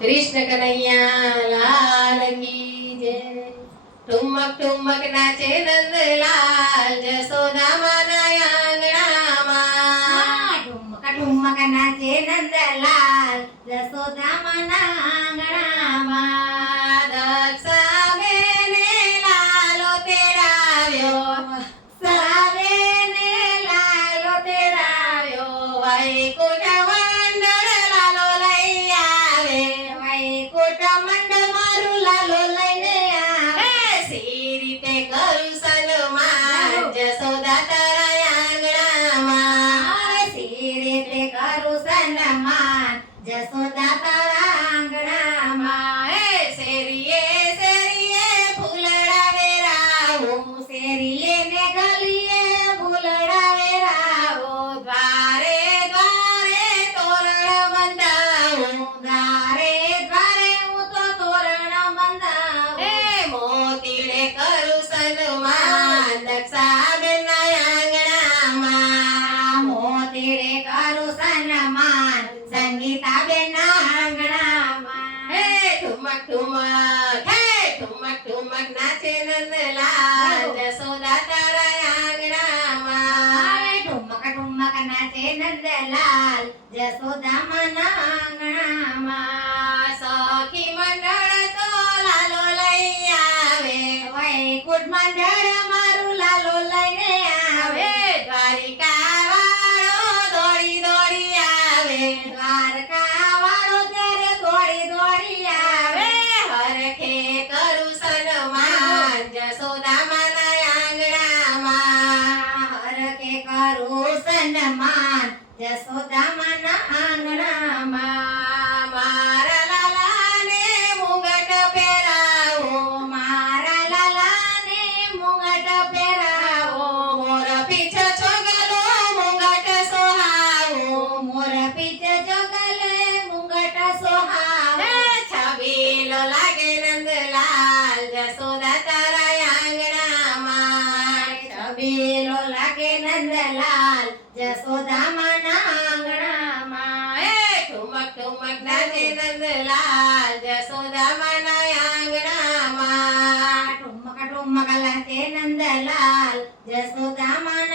કૃષ્ણ કનૈયા લાલ કી જય. ઠુમક ઠુમક નાચે નંદલાલ જશોદા માના આંગણામાં. ઠુમક ઠુમક નાચે નંદલાલ જશોદા માના આંગણામાં. દક્ષાબેને લાલો તેડાવ્યો, સાવેને લાલો તેડાવ્યો. વૈકુંઠ મંડળ લાલો લઈ આવે, વૈકુંઠ મંડળ મારું લાલો લઈને આવે. સી રીતે કરું સન્માન જશોદા તારા આંગણામાં. સી રીતે કરું સન્માન જશોદા તારા આંગણામાં. શેરીએ શેરીએ ફૂલડા વેરાવું, શેરીએ ને ગલીએ ફૂલડા વેરાવો. દ્વારે દ્વારે તોરણ બંધાવું, દ્વારે દ્વારે હું તો તોરણ બંધાવું. મોતીડે કરું સન્માન દક્ષાબેનના આંગણામાં. મોતીડે કરું સન્માન સંગીતાબેનના આંગણામાં. ઠુમક ઠુમક ઠુમક ઠુમક નાચે નંદલાલ જશોદા તારા આંગણામાં. ઠુમક ઠુમક નાચે નંદલાલ જશોદા માના આંગણામાં. સખી મંડળ તો લાલો લઈ આવે, વૈકુંઠ મંડળ મારું લાલો લઈને આવે. દ્વારિકા વાળો દોડી દોડી આવે, દ્વારકા વાળો ત્યારે દોડી દોડી આવે. હરખે કરું સન્માન જશોદા માના આંગણામાં. હરખે કરું સન્માન જશોદા માના આંગણામાં. મારા લાલાને મુગટ પહેરાવો, મારા લાલાને મુગટ પહેરાવો. મોર પીછ ચોગલો મુગટ સોહાવો, મોર પીછ ચોગલે મુગટ સોહાવો. છબીલો લાગે નંદલાલ જશોદા તારા આંગણામાં. છબીલો લાગે નંદલાલ જશોદા માના આંગણામાં. ઠુમક ઠુમક નાચે નંદલાલ જશોદા માના આંગણામાં. ઠુમક ઠુમક નાચે નંદલાલ જશોદા માના